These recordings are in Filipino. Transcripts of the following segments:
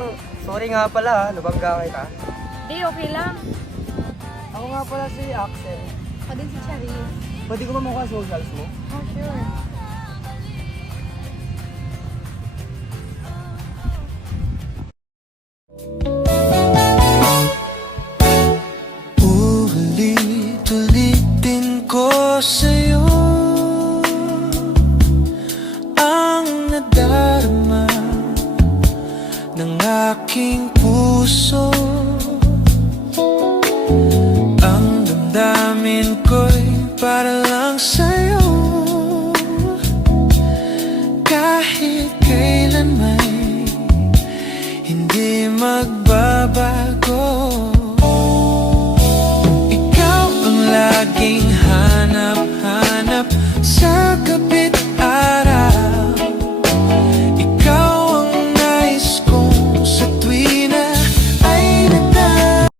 lang. Sorry nga pala ha, nabangga kita. Di, okay lang. Ako nga pala si Axel. Ako din si Charis. Pwede ko ba mukha socials mo? Oh, sure. Ulit-ulitin ko sa'yo ang nadarama ng aking puso. Ang damdamin ko'y para lang sa'yo. Kahit kailan may hindi magbabago. Laging hanap-hanap sa kapit araw. Ikaw ang nais kong sa tuwi na ay nagda.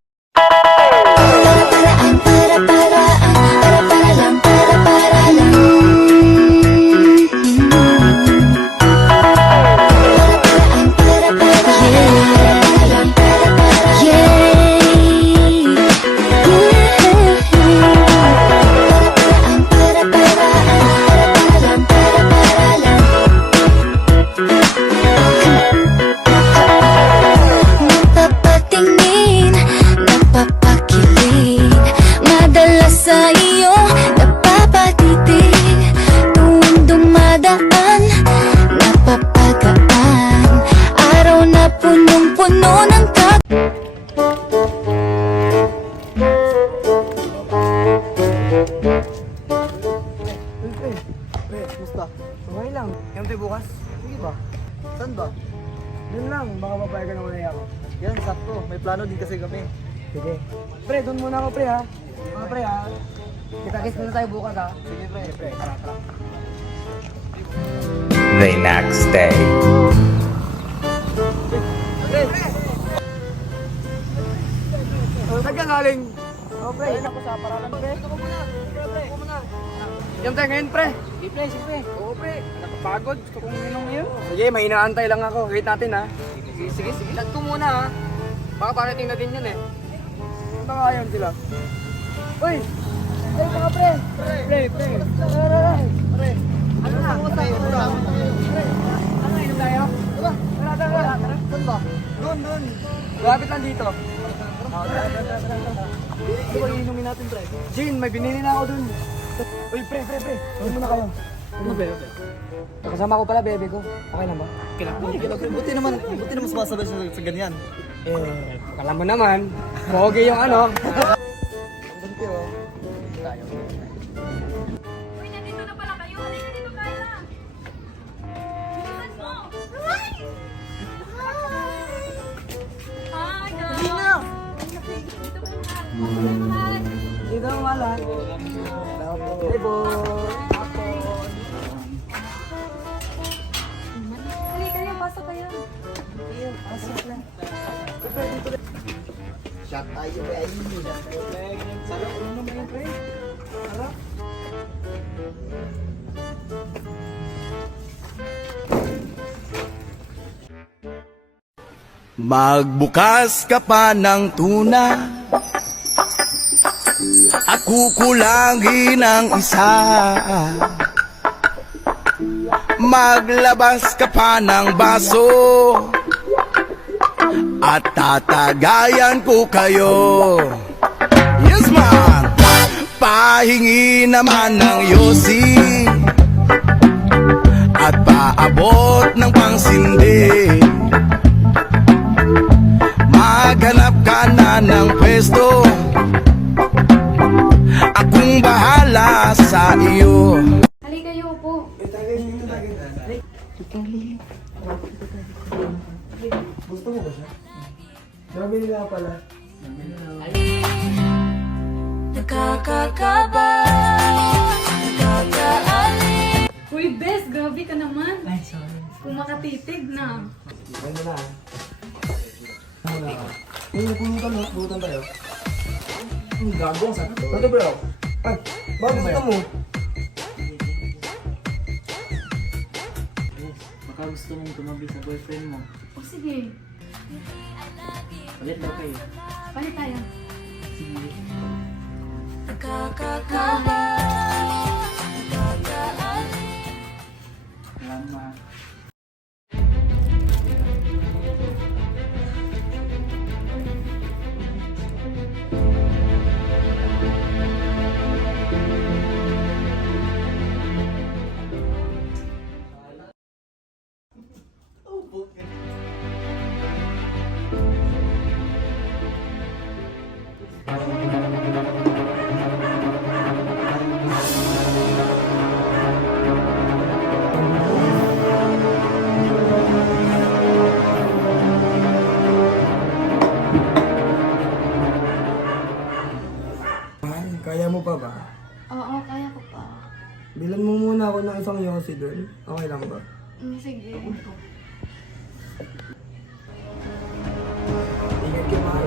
Okay lang. Empty bukas? Sige ba? Saan ba? Doon lang, baka papayagan naman na ako. Yan, sakto. May plano din kasi kami. Sige. Pre, doon muna ako pre ha. Mga pre ha. Kita-kits muna tayo bukas ha. Sige pre, pre. Tara, tara. The next day. Pre! Pre! Saan ka galing? Oh pre. Ayun ako sa paralan pre. Ito ko muna. Pre, pre. Ito ko muna. Yan tayo ngayon pre. Sige pre, sige pre. Oo pre. Nakapagod. Gusto kong minum ngayon. Sige, may inaantay lang ako. Wait natin ha. Sige, sige, sige. Lag ko muna ha. Baka parating na din yun eh. Baka ayaw sila. Uy! Ay mga pre! Pre, pre. Pre. Ano na? Pre. Ano inom tayo? Tara. Tara, tara. Saan ba? Doon, doon. Lapit lang dito. Ano ba iinumin natin pre? Jin, may binili na ako doon. Uy, pre. Uy muna kayo. Ano ba? Kasama ko pala, bebe ko. Okay lang ba? Okay lang. Buti naman sumasabay sa ganyan. Alam mo naman, pogi yung ano. Buti oh. Tayo. Uy, nandito na pala kayo. Halika dito, Kyla. Bilisan mo. Hi, girl. Hindi na! Dito ka na. Dito ang wala. Hey, boy. Halika kayo, pasok kayo. Shot tayo ba ay Sarap ulo naman yung pre. Sarap. Magbukas ka pa ng tuna at kukulangin ang isa. Maglabas ka pa ng baso at tatagayan ko kayo. Yes man! Pahingi naman ng yosi at paabot ng pangsindi. Maghanap ka na ng pwesto, akong bahala sa iyo. Halika kayo po. Gusto mo ba siya? Nabili nga pala. Nakakakaba. Nakakaaling. Uy, Bes, grabe ka naman. Ay, sorry. Kung makatitig na. Ano na? Pulutan tayo. Gago ang sakit. Ano bro? Ay, bakit gusto mo? Baka gusto mong tumabi sa boyfriend mo. O sige. Ulit na kayo. Palit tayo. Salamat. Kaya mo pa ba? Oo, kaya ko pa. Bilan mo muna ako ng isang yosi girl. Okay lang ba? Sige. Ingat ka, mahal.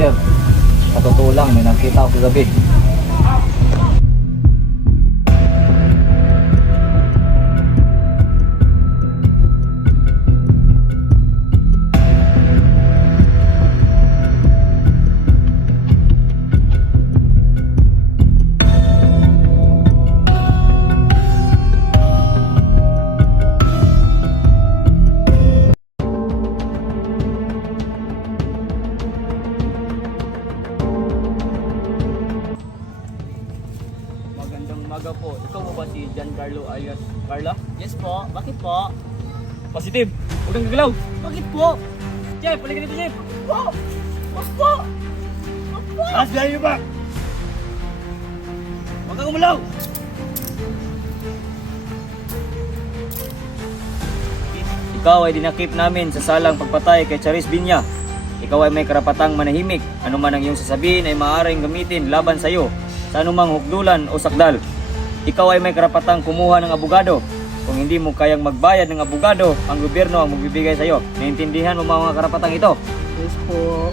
Sir, sa totoo lang, may nakita ako kagabi. Magandang umaga po. Ikaw po ba si Giancarlo alias Carla? Yes po, bakit po? Positive. Huwag kang gagalaw. Bakit po? Jeff, balik ka dito, Jeff. Taas dyan niyo ba? Huwag kang umulaw. Ikaw ay dinakip namin sa salang pagpatay kay Charis Binya. Ikaw ay may karapatang manahimik. Ano man ang iyong sasabihin ay maaaring gamitin laban sa iyo sa anumang hukdulan o sakdal. Ikaw ay may karapatang kumuha ng abogado. Kung hindi mo kayang magbayad ng abogado, ang gobyerno ang magbibigay sa iyo. Naintindihan mo mga karapatang ito? Yes po.